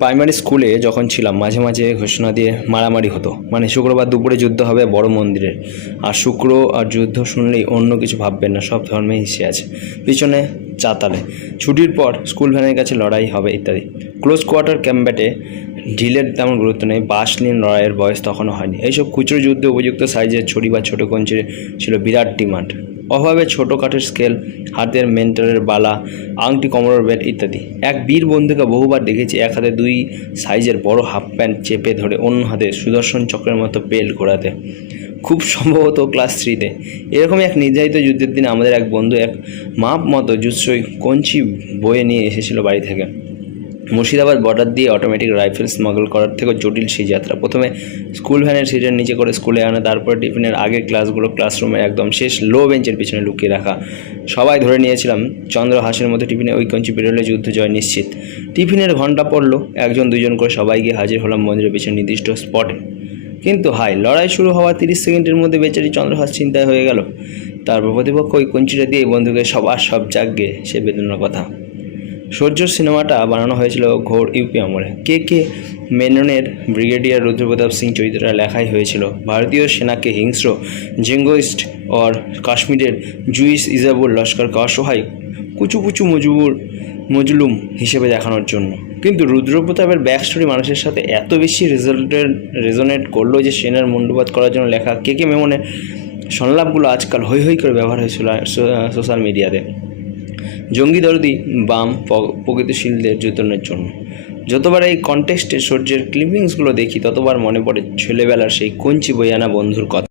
Primary স্কুলে যখন ছিলাম মাঝে মাঝে ঘোষণা দিয়ে মারামারি হতো, মানে শুক্রবার দুপুরে যুদ্ধ হবে বড় মন্দিরের। আর শুক্র আর যুদ্ধ শুনলেই অন্য কিছু ভাববেন না, সব ধর্মে হিসে আছে পিছনে চাতালে। ছুটির পর স্কুল ভ্যানের কাছে লড়াই হবে ইত্যাদি। ক্লোজ কোয়ার্টার ক্যাম্ব্যাটে ঢিলের তেমন গুরুত্ব নেই, বাঁশ নিয়ে লড়াইয়ের বয়স তখনও হয়নি। এইসব খুচরো যুদ্ধে উপযুক্ত সাইজের ছড়ি বা ছোটো কঞ্চির ছিল বিরাট ডিমান্ড। অভাবে ছোটো কাঠের স্কেল, হাতের মেন্টারের বালা, আংটি, কোমরের বেল্ট ইত্যাদি। এক বীর বন্ধুকে বহুবার দেখেছি এক হাতে 2 সাইজের বড় হাফ প্যান্ট চেপে ধরে অন্য হাতে সুদর্শন চক্রের মতো বেল্ট ঘোরাতে, খুব সম্ভবত ক্লাস 3-তে। এরকমই এক নির্ধারিত যুদ্ধের দিন আমাদের এক বন্ধু এক মাপ মতো জুৎসই কঞ্চি বয়ে নিয়ে এসেছিল বাড়ি থেকে। মুর্শিদাবাদ বর্ডার দিয়ে অটোমেটিক রাইফেল স্মাগল করার থেকেও জটিল সেই যাত্রা। প্রথমে স্কুল ভ্যানের সিটের নিচে করে স্কুলে আনা, তারপরে টিফিনের আগে ক্লাসগুলো ক্লাসরুমের একদম শেষ লো বেঞ্চের পিছনে লুকিয়ে রাখা। সবাই ধরে নিয়েছিলাম চন্দ্রহাসের মতো টিফিনে ওই কঞ্চি বেরোলে যুদ্ধ জয় নিশ্চিত। টিফিনের ঘন্টা পড়লো, 1-2 করে সবাই গিয়ে হাজির হলাম মন্দিরের পিছনে নির্দিষ্ট স্পটে। কিন্তু হাই, লড়াই শুরু হওয়ার 30 সেকেন্ডের মধ্যে বেচারি চন্দ্রহাস চিন্তায় হয়ে গেল। তারপর প্রতিপক্ষ ওই কঞ্চিটা দিয়ে বন্ধুকে সবার সব জাগিয়ে সে বেদনার কথা। সূর্যর সিনেমাটা বানানো হয়েছিল ঘোর ইউপি আমলে। কে মেননের ব্রিগেডিয়ার রুদ্রপ্রতাপ সিং চরিত্রটা লেখাই হয়েছিল ভারতীয় সেনাকে হিংস্র জিঙ্গোইস্ট আর কাশ্মীরের জুইস ইজাবুল লস্করকে অসহায় কুচুপুচু মজলুম হিসেবে দেখানোর জন্য। কিন্তু রুদ্রপ্রতাপের ব্যাক স্টোরি মানুষের সাথে এত বেশি রেজোনেট করলো যে সেনার মুন্ডুপাত করার জন্য লেখা কে মেমনের সংলাপগুলো আজকাল হৈ করে ব্যবহার হয়েছিল সোশ্যাল মিডিয়াতে জঙ্গি দরদি বাম প্রগতিশীলদের জোতনের জন্য। যতবার এই কনটেক্সটে সূর্যের ক্লিপিংসগুলো দেখি ততবার মনে পড়ে ছেলেবেলার সেই কঞ্চি বই আনা বন্ধুর কথা।